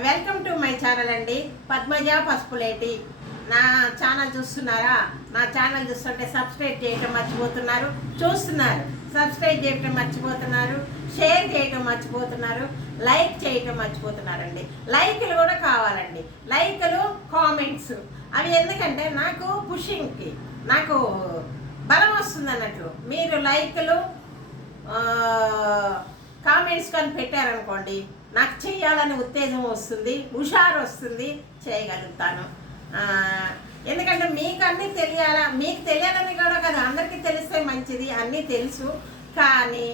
Welcome to my channel అండి. పద్మజ పసుపులేటి. నా channel చూస్తున్నారా? నా ఛానల్ చూస్తుంటే సబ్స్క్రైబ్ చేయటం మర్చిపోతున్నారు. చూస్తున్నారు. సబ్స్క్రైబ్ చేయటం మర్చిపోతున్నారు. షేర్ చేయటం మర్చిపోతున్నారు. లైక్ చేయటం మర్చిపోతున్నారండి. లైకులు కూడా కావాలండి. లైకులు కామెంట్స్. అవి ఎందుకంటే నాకు పుషింగ్కి నాకు బలం వస్తుంది అన్నట్లు మీరు లైక్లు కామెంట్స్ కానీ పెట్టారనుకోండి నాకు చేయాలని ఉత్తేజం వస్తుంది హుషారు వస్తుంది చేయగలుగుతాను. ఎందుకంటే మీకు అన్నీ తెలియాలా? మీకు తెలియాలని కూడా కదా అందరికీ తెలిస్తే మంచిది అన్నీ తెలుసు కానీ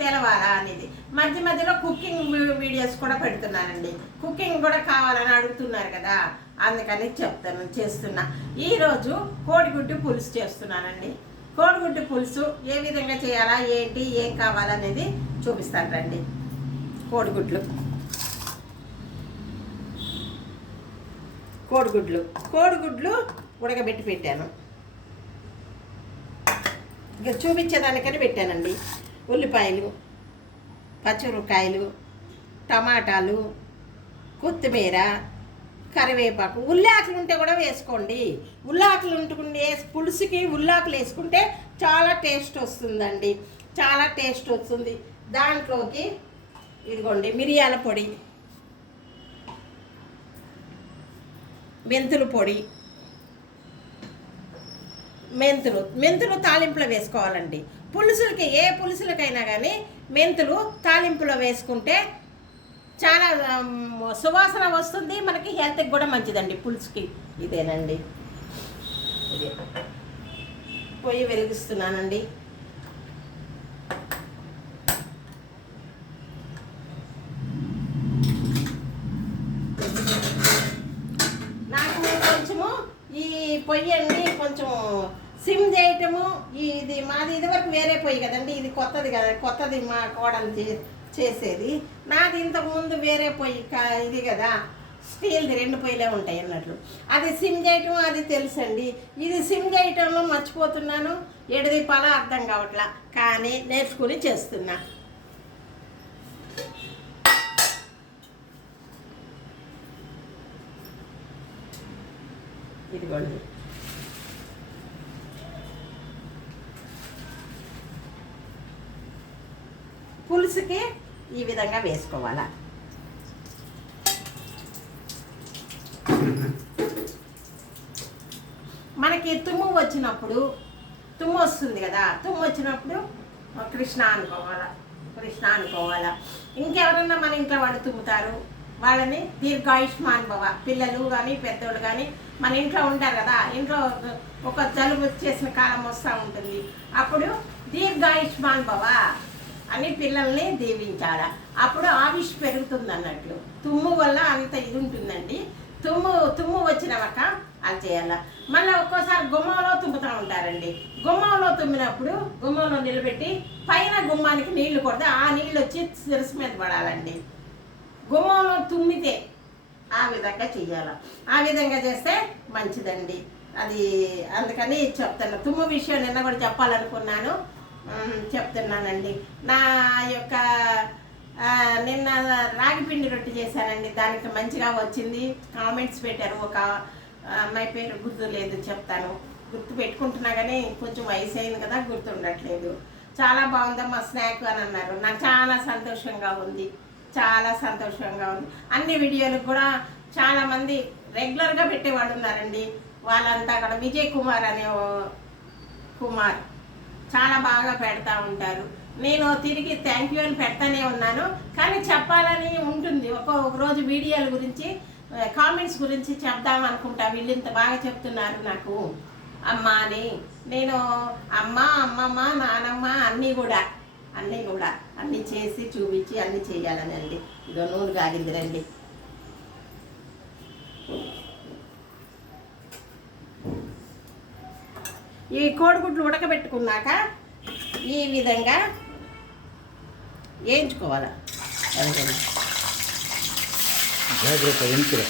తెలవాలా అనేది. మధ్య మధ్యలో కుకింగ్ వీడియోస్ కూడా పెడుతున్నానండి. కుకింగ్ కూడా కావాలని అడుగుతున్నారు కదా అందుకని చెప్తాను చేస్తున్నా. ఈరోజు కోడిగుడ్డు పులుసు చేస్తున్నానండి. కోడిగుడ్డు పులుసు ఏ విధంగా చేయాలా ఏంటి ఏం కావాలనేది చూపిస్తాను రండి. కోడిగుడ్లు. కోడిగుడ్లు. కోడిగుడ్లు ఉడకబెట్టి పెట్టాను. ఇక చూపించేదానికని పెట్టానండి. ఉల్లిపాయలు పచ్చిమిరపకాయలు టమాటాలు కొత్తిమీర కరివేపాకు. ఉల్లాకులు ఉంటే కూడా వేసుకోండి. ఉల్లాకులు ఉంటుకుంటే పులుసుకి ఉల్లాకులు వేసుకుంటే చాలా టేస్ట్ వస్తుందండి. చాలా టేస్ట్ వస్తుంది. దాంట్లోకి ఇదిగోండి మిరియాల పొడి మెంతుల పొడి మెంతులు మెంతులు తాలింపులో వేసుకోవాలండి. పులుసులకి ఏ పులుసులకైనా కానీ మెంతులు తాలింపులో వేసుకుంటే చాలా సువాసన వస్తుంది మనకి హెల్త్కి కూడా మంచిదండి పులుసుకి. ఇదేనండి. ఇది. పొయ్యి వెలిగిస్తున్నానండి నాకు కొంచెము ఈ పొయ్యి అండి కొంచెం సిమ్ చేయటము ఇది మాది ఇదివరకు వేరే పొయ్యి కదండి ఇది కొత్తది కదా కొత్తది మా కోడలు చే- చేసేది. నాది ఇంతకుముందు వేరే పొయ్యి కా- ఇది కదా స్టీల్ది రెండు పొయ్యిలే ఉంటాయి అన్నట్లు. అది సిమ్ చేయటం అది తెలుసండి. ఇది సిమ్ చేయటంలో మర్చిపోతున్నాను ఎడది పల అర్థం కావట్లా కానీ నేర్చుకుని చేస్తున్నా. ఇదిగోండి. పులుసుకి ఈ విధంగా వేసుకోవాలి. మనకి తుమ్ము వచ్చినప్పుడు తుమ్ము వస్తుంది కదా తుమ్ము వచ్చినప్పుడు కృష్ణ అనుకోవాలా కృష్ణ అనుకోవాలా. ఇంకెవరన్నా మన ఇంట్లో వాళ్ళు తుమ్ముతారు? వాళ్ళని దీర్ఘాయుష్మాన్ భవ పిల్లలు కానీ పెద్దోళ్ళు కానీ మన ఇంట్లో ఉంటారు కదా ఇంట్లో ఒక జలుబు చేసిన కాలం వస్తూ ఉంటుంది. అప్పుడు దీర్ఘాయుష్మాన్ భవ అని పిల్లల్ని దీవించాడ. అప్పుడు ఆవిష్ పెరుగుతుంది అన్నట్లు తుమ్ము వల్ల అంత ఇది ఉంటుందండి తుమ్ము తుమ్ము వచ్చినాక అది చేయాల. మళ్ళీ ఒక్కోసారి గుమ్మంలో తుమ్ముతూ ఉంటారండి. గుమ్మంలో తుమ్మినప్పుడు గుమ్మంలో నిలబెట్టి పైన గుమ్మానికి నీళ్ళు కొడితే ఆ నీళ్ళు వచ్చి శిరస్సు మీద పడాలండి. గుమ్మంలో తుమ్మితే ఆ విధంగా చెయ్యాలి. ఆ విధంగా చేస్తే మంచిదండి. అది అందుకని చెప్తాను తుమ్ము విషయం నిన్న కూడా చెప్పాలనుకున్నాను. చెప్తున్నానండి. నా యొక్క నిన్న రాగి పిండి రొట్టె చేశానండి. దానికి మంచిగా వచ్చింది. కామెంట్స్ పెట్టారు. ఒక అమ్మాయి పేరు గుర్తు లేదు చెప్తాను. గుర్తు పెట్టుకుంటున్నా కానీ కొంచెం వయసు అయింది కదా గుర్తుండట్లేదు. చాలా బాగుందమ్మా స్నాక్ అని అన్నారు. నాకు చాలా సంతోషంగా ఉంది. చాలా సంతోషంగా ఉంది. అన్ని వీడియోలు కూడా చాలామంది రెగ్యులర్గా పెట్టేవాడు ఉన్నారండి. వాళ్ళంతా అక్కడ విజయ్ కుమార్ అనే ఓ- కుమార్. చాలా బాగా పెడతా ఉంటారు. నేను తిరిగి థ్యాంక్ యూ అని పెడతానే ఉన్నాను. కానీ చెప్పాలని ఉంటుంది. ఒక్కొక్క రోజు వీడియోల గురించి కామెంట్స్ గురించి చెప్దాం అనుకుంటా. వీళ్ళు ఇంత బాగా చెప్తున్నారు నాకు. అమ్మ అని. నేను అమ్మ అమ్మమ్మ నానమ్మ అన్నీ కూడా అన్నీ కూడా అన్నీ చేసి చూపించి అన్నీ చేయాలని అండి ఇదో నూనె కాగింది ఈ కోడిగుడ్లు ఉడకబెట్టుకున్నాక ఈ విధంగా వేయించుకోవాలి? అదిగోండి. జాగ్రత్త వెనుకర.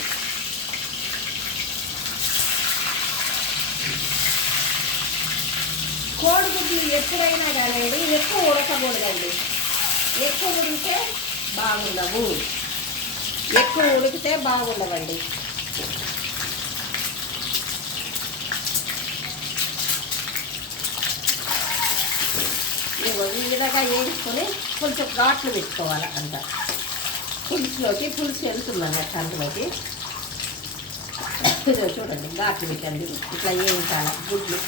కోడిగుడ్లు ఎప్పుడైనా కానివ్వండి ఎక్కువ ఉడకకూడదండి. ఎక్కువ ఉడికితే బాగుండవు. ఎక్కువ ఉడికితే బాగుండవండి. ఈ విధంగా వేయించుకొని కొంచెం ఘాట్లు పెట్టుకోవాలి అంత. పులుసులోకి పులుసు వెళ్తుందని అట్లాంటిలోకి చూడండి ఘాట్లు పెట్టండి. ఇట్లా వేయించాలి గుడ్లు.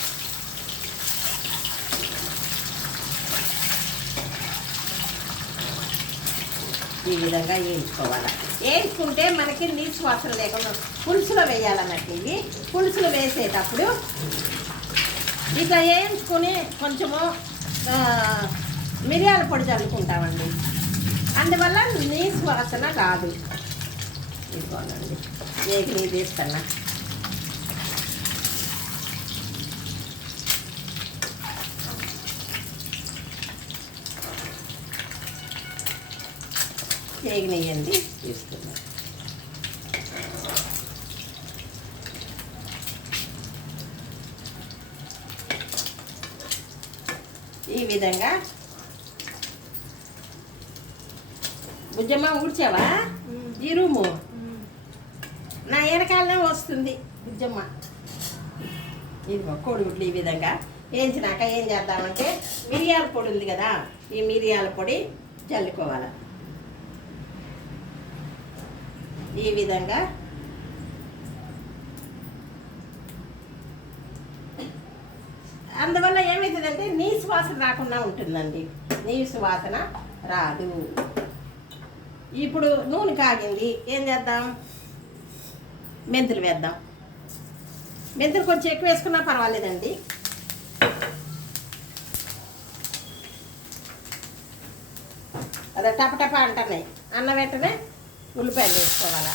ఈ విధంగా వేయించుకోవాలి. వేయించుకుంటే మనకి నీచు వాసన లేకుండా పులుసులో వేయాలన్నట్టు ఇవి. పులుసులో వేసేటప్పుడు ఇట్లా వేయించుకొని కొంచెము మిరియాల పొడి చల్లుకుంటామండి. అందువల్ల నీ వాసన రాదు. ఇదిగోనండి వేగి నీ తీస్తున్నా వేగినయ్యండి తీసుకున్నాను ఈ విధంగా. బుజ్జమ్మ ఊడ్చావా? ఈ రూము? నా వెనకాలనే వస్తుంది బుజ్జమ్మ ఇదిగో కోడిగుడ్లు ఈ విధంగా వేయించినాక ఏం చేద్దామంటే మిరియాల పొడి ఉంది కదా ఈ మిరియాల పొడి చల్లుకోవాలి. ఈ విధంగా అందువల్ల ఏమవుతుందంటే నీ వాసన రాకుండా ఉంటుందండి. నీ సువాసన రాదు. ఇప్పుడు నూనె కాగింది ఏం చేద్దాం? మెంతులు వేద్దాం. మెంతులు కొంచెం ఎక్కువ వేసుకున్నా పర్వాలేదండి. అదే టపటప అంటున్నాయి. అన్న వెంటనే ఉల్లిపాయలు వేసుకోవాలా?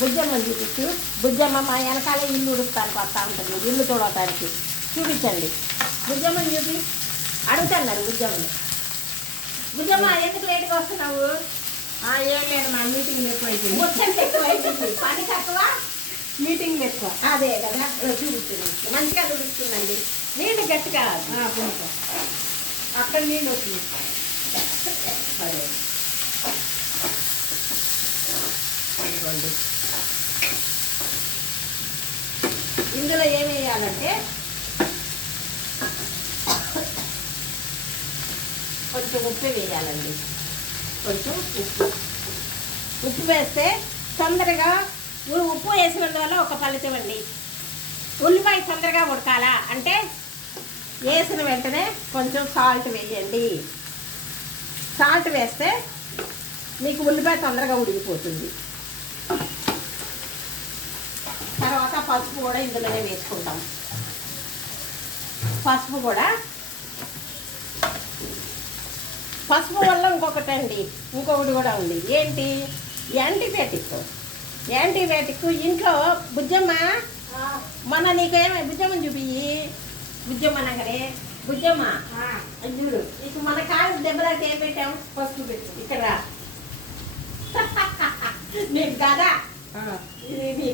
బుజ్జమ్మ చూపించు బుజ్జమ్మ మా వెనకాల ఇల్లు ఉడుకుతానికి వస్తూ ఉంటుంది. ఇల్లు చూడటానికి చూపించండి. బుజ్జమ్మని చూపి. అడుగుతున్నారు బుజ్జమ్మని. బుజ్జమ్మ ఎందుకు లేట్గా వస్తున్నావు? ఏం లేదు మా మీటింగ్ ఎక్కువ అయిపోయింది. ముచ్చట ఎక్కువ అయిపోయింది. పని తక్కువ? మీటింగ్ ఎక్కువ. అదే కదా చూపిస్తుంది మంచిగా చూపిస్తుందండి. నీళ్ళు గట్టిగా అక్కడ నీళ్ళు వచ్చింది అదే ఇదిగోండి. ఇందులో ఏం వేయాలంటే కొంచెం ఉప్పు వేయాలండి. కొంచెం ఉప్పు. ఉప్పు వేస్తే తొందరగా ఉప్పు వేసినందువల్ల ఒక ఫలితం అండి. ఉల్లిపాయ తొందరగా ఉడకాలా అంటే వేసిన వెంటనే కొంచెం సాల్ట్ వేయండి. సాల్ట్ వేస్తే మీకు ఉల్లిపాయ తొందరగా ఉడికిపోతుంది తర్వాత పసుపు కూడా ఇందులోనే వేసుకుంటాం. పసుపు కూడా. పసుపు వల్ల ఇంకొకటి అండి ఇంకొకటి కూడా ఉంది. ఏంటి? యాంటీబయాటిక్. యాంటీబయాటిక్ ఇంట్లో బుజ్జమ్మ మొన్న నీకేమై బుజ్జమ్మని చూపి బుజ్జమ్మ నగరే బుజ్జమ్మ చూడు. నీకు మన కాలు దెబ్బలాంటి ఏం పెట్టాం? పసుపు పెట్టు. ఇక్కడ. నీకు ఆ, ఇది నీ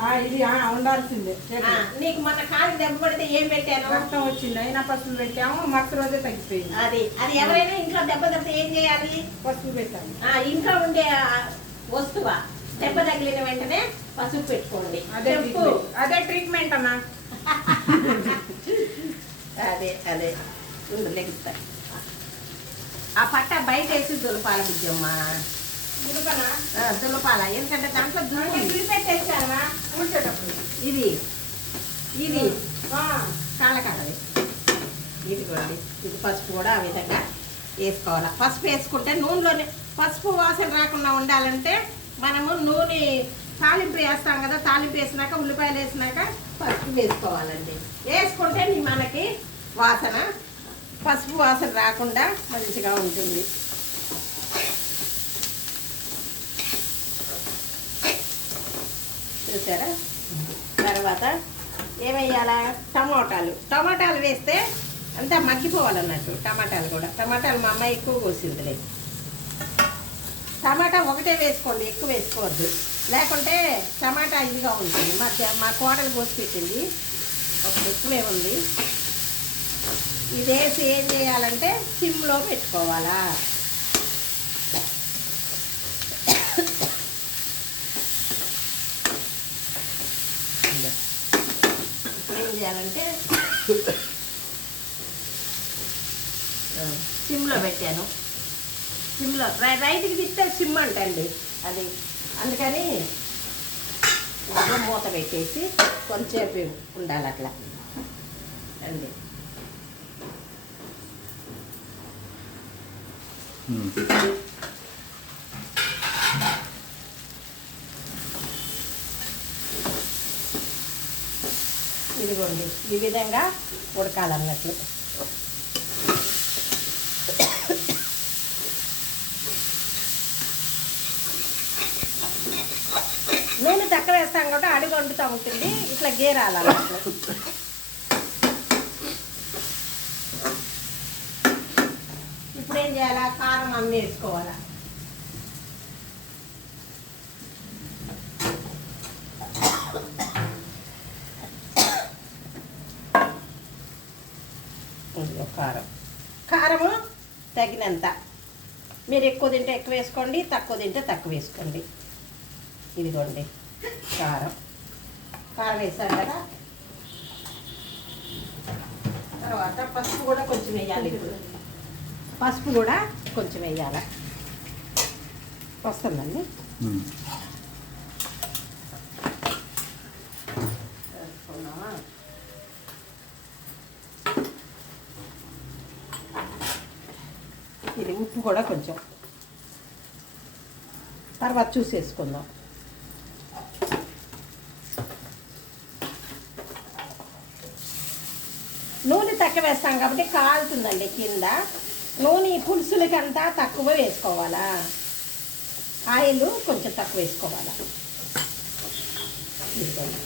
ఆ, ఇది ఆ, ఉండాల్సిందే. ఆ, నీకు మన కాలు దెబ్బ పడితే ఏం పెట్టాను? రక్తం వచ్చింది అయినా పసుపు పెట్టాము మరుసటి రోజే తగ్గిపోయింది. అది అది ఎవరైనా ఇంట్లో దెబ్బ తగిలితే ఏం చేయాలి? పసుపు పెట్టాము ఆ, ఇంట్లో ఉండే ఆ వస్తువా దెబ్బ తగిలిన వెంటనే పసుపు పెట్టుకోండి. అదే చెప్పు. ట్రీట్మెంట్ అదే ట్రీట్మెంట్ అమ్మా. అదే అదే. ఉండు లెగిస్తా ఆ పట్ట బయట వేసి దులపాల బుజ్జమ్మ దులపాల ఎందుకంటే దాంట్లో దులుపు పెట్టేసానమా ఉడిచేటప్పుడు ఇది. ఇది. కాళ్ళకాడది. ఇదిగోండి. ఇది పసుపు కూడా ఆ విధంగా వేసుకోవాలి. పసుపు వేసుకుంటే నూనెలోనే పసుపు వాసన రాకుండా ఉండాలంటే మనము నూనె తాలింపు వేస్తాం కదా తాలింపు వేసినాక ఉల్లిపాయలు వేసినాక పసుపు వేసుకోవాలండి. వేసుకుంటే మనకి వాసన పసుపు వాసన రాకుండా మంచిగా ఉంటుంది. చూసారా? తర్వాత ఏమేయాలా టమాటాలు. టమాటాలు వేస్తే అంతా మగ్గిపోవాలన్నట్టు టమాటాలు కూడా. టమాటాలు మా అమ్మాయి ఎక్కువ కోసిందిలే. టమాటా ఒకటే వేసుకోండి ఎక్కువ వేసుకోవద్దు. లేకుంటే టమాటా ఇదిగా ఉంటుంది. మా మా కోడలు కోసి పెట్టింది. ఒక ఎక్కువే ఉంది. ఇదేసి ఏం చేయాలంటే సిమ్లో పెట్టుకోవాలా ఇప్పుడు ఏం చేయాలంటే ఆ, సిమ్లో పెట్టాను. సిమ్లో. రై- రైట్కి తిప్పితే సిమ్ అంటండి. అది అందుకని మూత పెట్టేసి కొంచెంసేపు ఉండాలి అట్లా. అండి. ఇదిగోండి. ఈ విధంగా ఉడకాలన్నట్లు నూనె తక్కువ వేస్తాం కాబట్టి అడుగు వండుతూ ఉంటుంది ఇట్లా గీరాలి ఇప్పుడు ఏం చేయాలా? కారం అన్నీ వేసుకోవాలా? కారం. కారము తగినంత. మీరు ఎక్కువ తింటే ఎక్కువ వేసుకోండి తక్కువ తింటే తక్కువ వేసుకోండి. ఇదిగోండి కారం. కారం వేసాం కదా. తర్వాత పసుపు కూడా కొంచెం వేయాలి ఇప్పుడు. పసుపు కూడా కొంచెం వేయాలి. వస్తుందండి. ఇది ఉప్పు కూడా కొంచెం. తర్వాత చూసేసుకుందాం నూనె తక్కువ వేస్తాం కాబట్టి కాలుతుందండి కింద. నూనె పులుసులకంతా తక్కువ వేసుకోవాలా? ఆయిల్ కొంచెం తక్కువ వేసుకోవాలా ఇదిగోండి.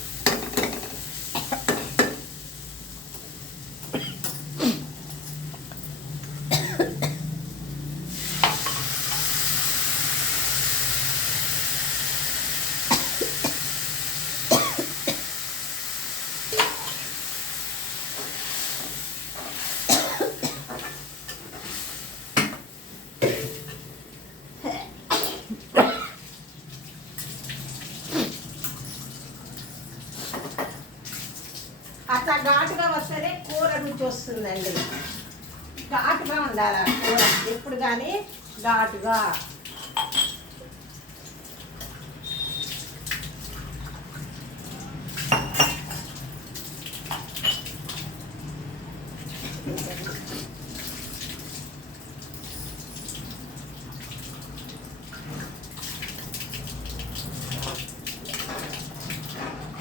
అట్లా ఘాటుగా వస్తేనే కూర రుచి వస్తుందండి. ఘాటుగా ఉండాలి? కూర ఎప్పుడు కానీ ఘాటుగా.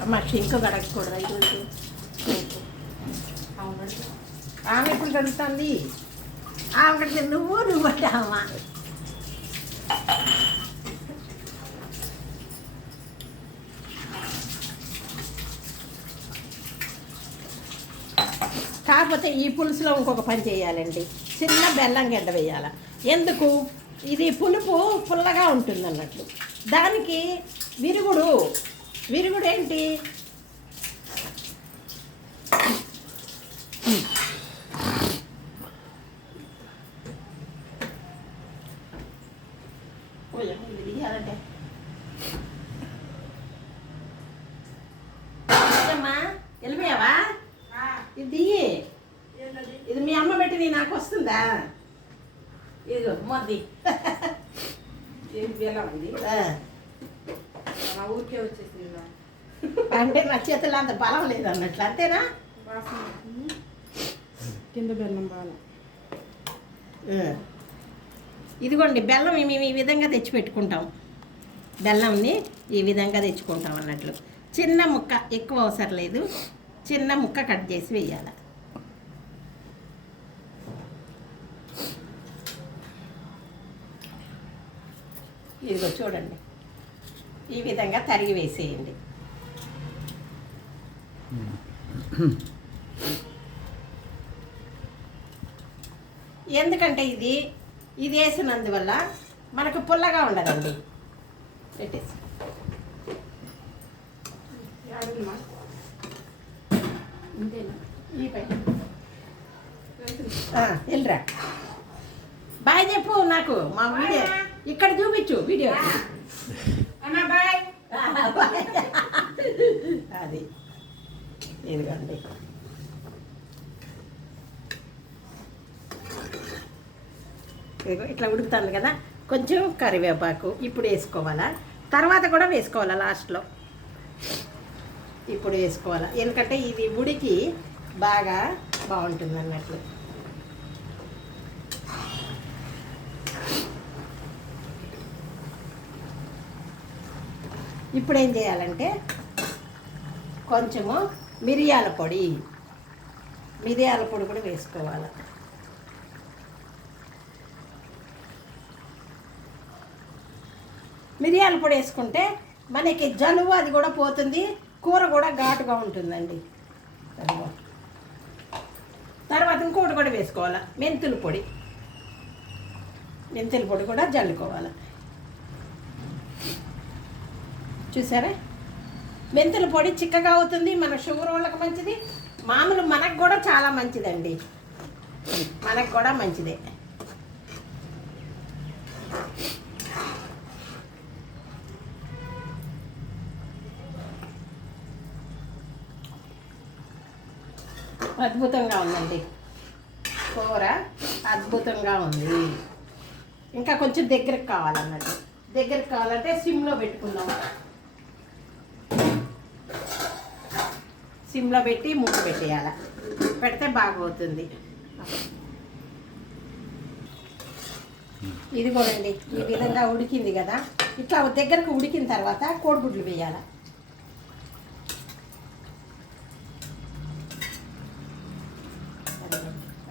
అమ్మ షింకు గడగకూడదు ఈరోజు ఆమె నువ్వు నువ్వు అమ్మ. కాకపోతే ఈ పులుసులో ఇంకొక పని చేయాలండి. చిన్న బెల్లం గడ్డ వేయాలి. ఎందుకు? ఇది పులుపు పుల్లగా ఉంటుంది అన్నట్లు దానికి విరుగుడు. విరుగుడు ఏంటి ఓయమ్మ, ఇది తీయాలంటే అమ్మా వెళ్ళిపోయావా ఇది తీయి. ఇది మీ అమ్మ పెట్టింది నాకు వస్తుందా ఇదిగో మొద్ది ఏది బెల్లం ఉంది ఆ, మా ఊరికే వచ్చేసింది ఇలా. అంటే నా చేతుల్లో అంత బలం లేదు అన్నట్లు అంతేనా? కింద బెల్లం బాగా. ఇదిగోండి బెల్లం మేము ఈ విధంగా తెచ్చిపెట్టుకుంటాం. బెల్లంని ఈ విధంగా తెచ్చుకుంటాం అన్నట్లు. చిన్న ముక్క ఎక్కువ అవసరం లేదు. చిన్న ముక్క కట్ చేసి వేయాలి. ఇదిగో చూడండి. ఈ విధంగా తరిగి వేసేయండి. ఎందుకంటే ఇది ఇది వేసినందువల్ల మనకు పుల్లగా ఉండదండి. పెట్టేసి. వెళ్ళరా. బాయ్ చెప్పు నాకు మా వీడియో. ఇక్కడ చూపించు వీడియో. అది. ఇదిగోండి. ఇదిగో ఇట్లా ఉడుకుతుంది కదా. కొంచెం కరివేపాకు ఇప్పుడు వేసుకోవాలా? తర్వాత కూడా వేసుకోవాలా లాస్ట్లో? ఇప్పుడు వేసుకోవాలా. ఎందుకంటే ఇది ఉడికి బాగా బాగుంటుంది అన్నట్లు ఇప్పుడు ఏం చేయాలంటే కొంచెము మిరియాల పొడి మిరియాల పొడి కూడా వేసుకోవాలి. మిరియాల పొడి వేసుకుంటే మనకి జలుబు అది కూడా పోతుంది కూర కూడా ఘాటుగా ఉంటుందండి. తర్వాత ఇంకోటి కూడా వేసుకోవాలి మెంతుల పొడి. మెంతుల పొడి కూడా జల్లుకోవాలి. చూసారా? మెంతుల పొడి చిక్కగా అవుతుంది మన షుగర్ వాళ్ళకి మంచిది మామూలు మనకు కూడా చాలా మంచిదండి. మనకు కూడా మంచిదే. అద్భుతంగా ఉందండి. కూర అద్భుతంగా ఉంది. ఇంకా కొంచెం దగ్గరకు కావాలన్నట్టు. దగ్గరకు కావాలంటే సిమ్లో పెట్టుకుందాం. సిమ్లో పెట్టి మూత పెట్టేయాల. పెడితే బాగవుతుంది. ఇది కూడా అండి ఈ విధంగా ఉడికింది కదా. ఇట్లా దగ్గరకు ఉడికిన తర్వాత కోడిగుడ్లు వేయాల.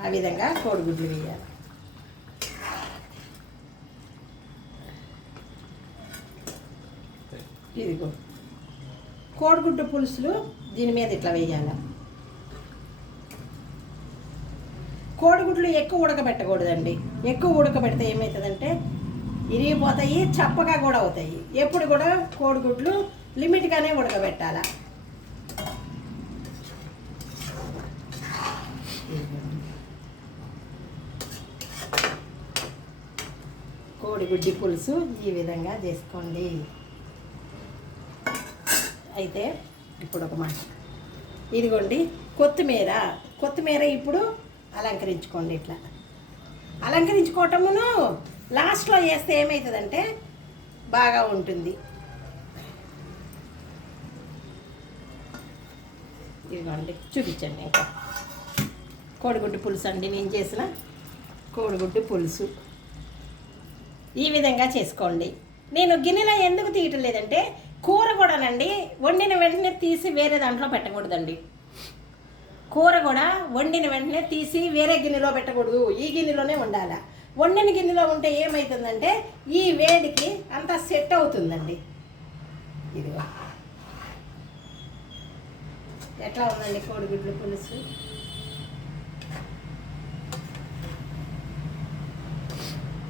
ఆ విధంగా కోడిగుడ్లు వేయాలి. ఇదిగో. కోడిగుడ్డు పులుసులు దీని మీద ఇట్లా వేయాలి. కోడిగుడ్లు ఎక్కువ ఉడకబెట్టకూడదండి. ఎక్కువ ఉడకబెడితే ఏమవుతుందంటే ఇరిగిపోతాయి చప్పగా కూడా అవుతాయి. ఎప్పుడు కూడా కోడిగుడ్లు లిమిట్గానే ఉడకబెట్టాల. కోడిగుడ్డి పులుసు ఈ విధంగా చేసుకోండి. అయితే ఇప్పుడు ఒక మాట. ఇదిగోండి కొత్తిమీర. కొత్తిమీర ఇప్పుడు అలంకరించుకోండి ఇట్లా. అలంకరించుకోవటమును లాస్ట్లో వేస్తే ఏమవుతుందంటే బాగా ఉంటుంది. ఇదిగోండి చూపించండి ఇంకా. కోడిగుడ్డు పులుసు అండి నేను చేసిన కోడిగుడ్డు పులుసు. ఈ విధంగా చేసుకోండి. నేను గిన్నెలో ఎందుకు తీయటం లేదంటే కూర కూడానండి వండిన వెంటనే తీసి వేరే దాంట్లో పెట్టకూడదండి. కూర కూడా వండిన వెంటనే తీసి వేరే గిన్నెలో పెట్టకూడదు. ఈ గిన్నెలోనే ఉండాలి వండిన గిన్నెలో ఉంటే ఏమవుతుందంటే ఈ వేడికి అంతా సెట్ అవుతుందండి. ఇదిగో. ఎట్లా ఉందండి కోడిగుడ్లు పులుసు?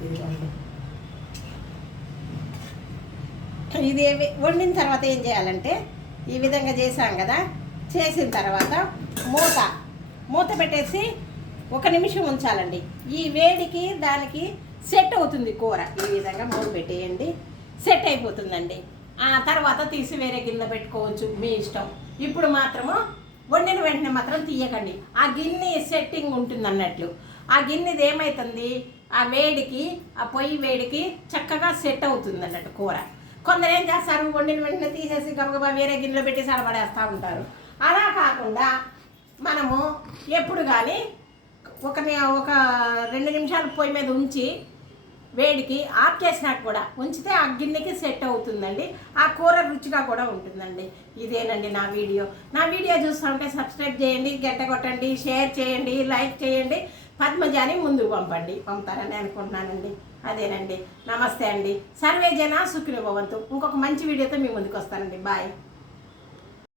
ఇదిగోండి. ఇది వండిన తర్వాత ఏం చేయాలంటే ఈ విధంగా చేసాం కదా చేసిన తర్వాత మూత మూత పెట్టేసి ఒక నిమిషం ఉంచాలండి. ఈ వేడికి దానికి సెట్ అవుతుంది కూర. ఈ విధంగా మూత పెట్టేయండి. సెట్ అయిపోతుందండి. ఆ తర్వాత తీసి వేరే గిన్నె పెట్టుకోవచ్చు మీ ఇష్టం. ఇప్పుడు మాత్రము వండిన వెంటనే మాత్రం తీయకండి. ఆ గిన్నె సెట్టింగ్ ఉంటుంది అన్నట్లు ఆ గిన్నెది ఏమవుతుంది ఆ వేడికి ఆ పొయ్యి వేడికి చక్కగా సెట్ అవుతుంది అన్నట్టు కూర. కొందరు ఏం చేస్తారు? వండిన వెంటనే తీసేసి గబగబా వేరే గిన్నెలో పెట్టి సడబడేస్తూ ఉంటారు. అలా కాకుండా మనము ఎప్పుడు కానీ ఒక ఒక రెండు నిమిషాలు పొయ్యి మీద ఉంచి వేడికి ఆఫ్ చేసినాక కూడా ఉంచితే ఆ గిన్నెకి సెట్ అవుతుందండి. ఆ కూర రుచిగా కూడా ఉంటుందండి. ఇదేనండి నా వీడియో. నా వీడియో చూస్తుంటే సబ్స్క్రైబ్ చేయండి గంట కొట్టండి షేర్ చేయండి లైక్ చేయండి. పద్మజాని ముందుకు పంపండి. పంపుతారని అనుకుంటున్నానండి. అదేనండి. నమస్తే అండి. సర్వే జన భవంతు. ఇంకొక మంచి వీడియోతో మీ ముందుకు వస్తానండి బాయ్.